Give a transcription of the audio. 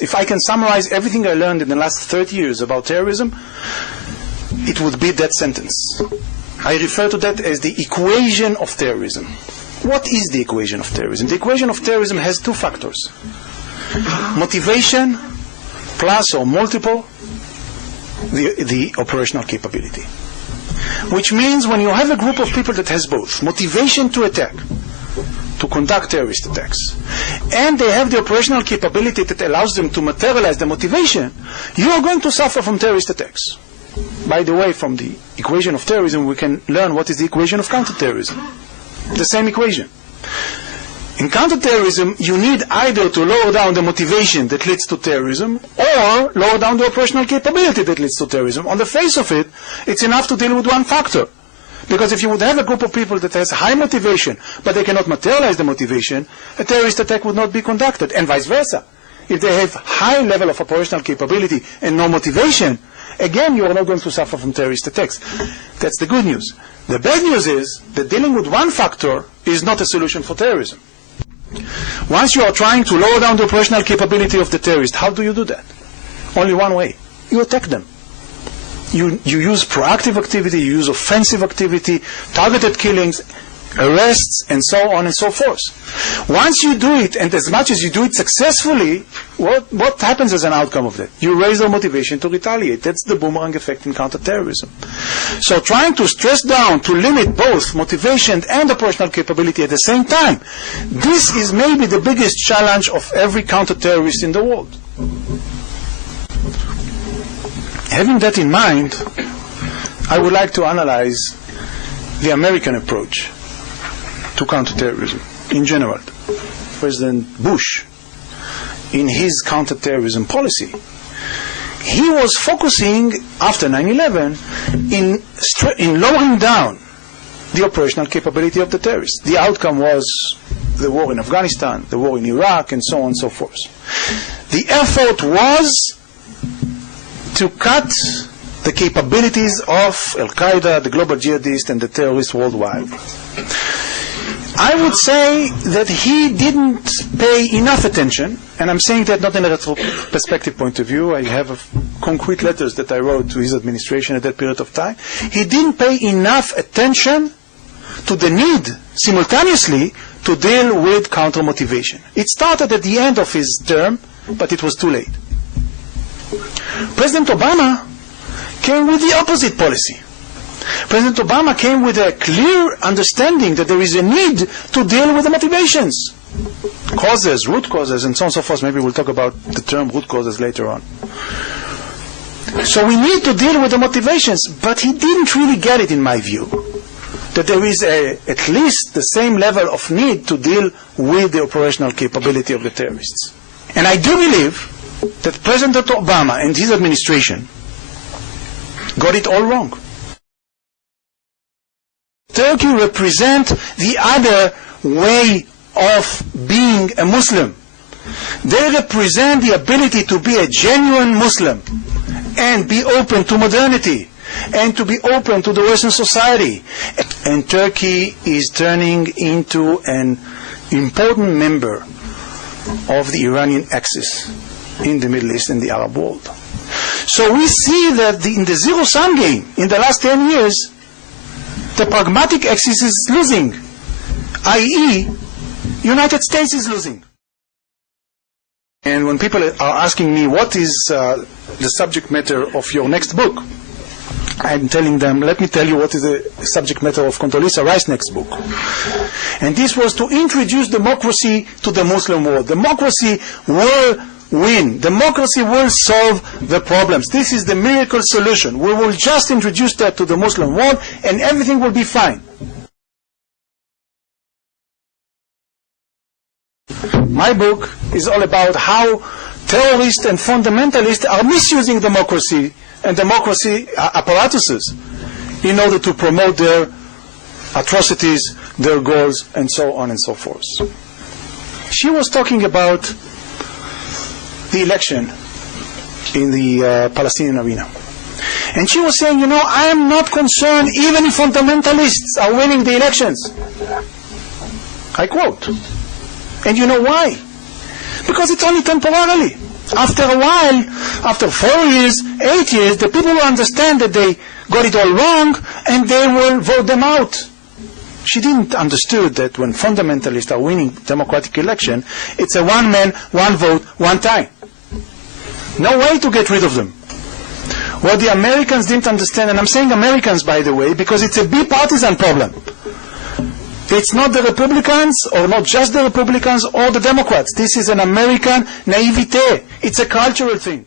If I can summarize everything I learned in the last 30 years about terrorism, it would be that sentence. I refer to that as the equation of terrorism. What is the equation of terrorism? The equation of terrorism has two factors. Motivation plus or multiple the operational capability. Which means when you have a group of people that has both motivation to attack, to conduct terrorist attacks, and they have the operational capability that allows them to materialize the motivation, you are going to suffer from terrorist attacks. By the way, from the equation of terrorism, we can learn what is the equation of counterterrorism. The same equation. In counterterrorism, you need either to lower down the motivation that leads to terrorism, or lower down the operational capability that leads to terrorism. On the face of it, it's enough to deal with one factor. Because if you would have a group of people that has high motivation, but they cannot materialize the motivation, a terrorist attack would not be conducted, and vice versa. If they have high level of operational capability and no motivation, again, you are not going to suffer from terrorist attacks. That's the good news. The bad news is that dealing with one factor is not a solution for terrorism. Once you are trying to lower down the operational capability of the terrorist, how do you do that? Only one way. You attack them. You use proactive activity, you use offensive activity, targeted killings, arrests, and so on and so forth. Once you do it, and as much as you do it successfully, what happens as an outcome of that? You raise their motivation to retaliate. That's the boomerang effect in counterterrorism. So trying to stress down, to limit both motivation and operational capability at the same time, this is maybe the biggest challenge of every counterterrorist in the world. Having that in mind, I would like to analyze the American approach to counterterrorism in general. President Bush, in his counterterrorism policy, he was focusing, after 9/11, in lowering down the operational capability of the terrorists. The outcome was the war in Afghanistan, the war in Iraq, and so on and so forth. The effort was to cut the capabilities of Al-Qaeda, the global jihadists, and the terrorists worldwide. I would say that he didn't pay enough attention, and I'm saying that not in a retrospective point of view. I have concrete letters that I wrote to his administration at that period of time. He didn't pay enough attention to the need, simultaneously, to deal with counter-motivation. It started at the end of his term, but it was too late. President Obama came with the opposite policy. President Obama came with a clear understanding that there is a need to deal with the motivations. Causes, root causes, and so on and so forth. Maybe we'll talk about the term root causes later on. So we need to deal with the motivations, but he didn't really get it, in my view, that there is at least the same level of need to deal with the operational capability of the terrorists. And I do believe that President Obama and his administration got it all wrong. Turkey represents the other way of being a Muslim. They represent the ability to be a genuine Muslim and be open to modernity and to be open to the Western society. And Turkey is turning into an important member of the Iranian axis in the Middle East and the Arab world. So we see that in the zero-sum game in the last 10 years, the pragmatic axis is losing, i.e., United States is losing. And when people are asking me, what is the subject matter of your next book? I'm telling them, let me tell you what is the subject matter of Condoleezza Rice's next book. And this was to introduce democracy to the Muslim world. Democracy will win. Democracy will solve the problems. This is the miracle solution. We will just introduce that to the Muslim world and everything will be fine. My book is all about how terrorists and fundamentalists are misusing democracy and democracy apparatuses in order to promote their atrocities, their goals, and so on and so forth. She was talking about the election in the Palestinian arena. And she was saying, I am not concerned even if fundamentalists are winning the elections. I quote. And you know why? Because it's only temporarily. After a while, after 4 years, 8 years, the people will understand that they got it all wrong and they will vote them out. She didn't understood that when fundamentalists are winning democratic election, it's a one man, one vote, one time. No way to get rid of them. What the Americans didn't understand, and I'm saying Americans, by the way, because it's a bipartisan problem. It's not the Republicans, or not just the Republicans, or the Democrats. This is an American naivete. It's a cultural thing.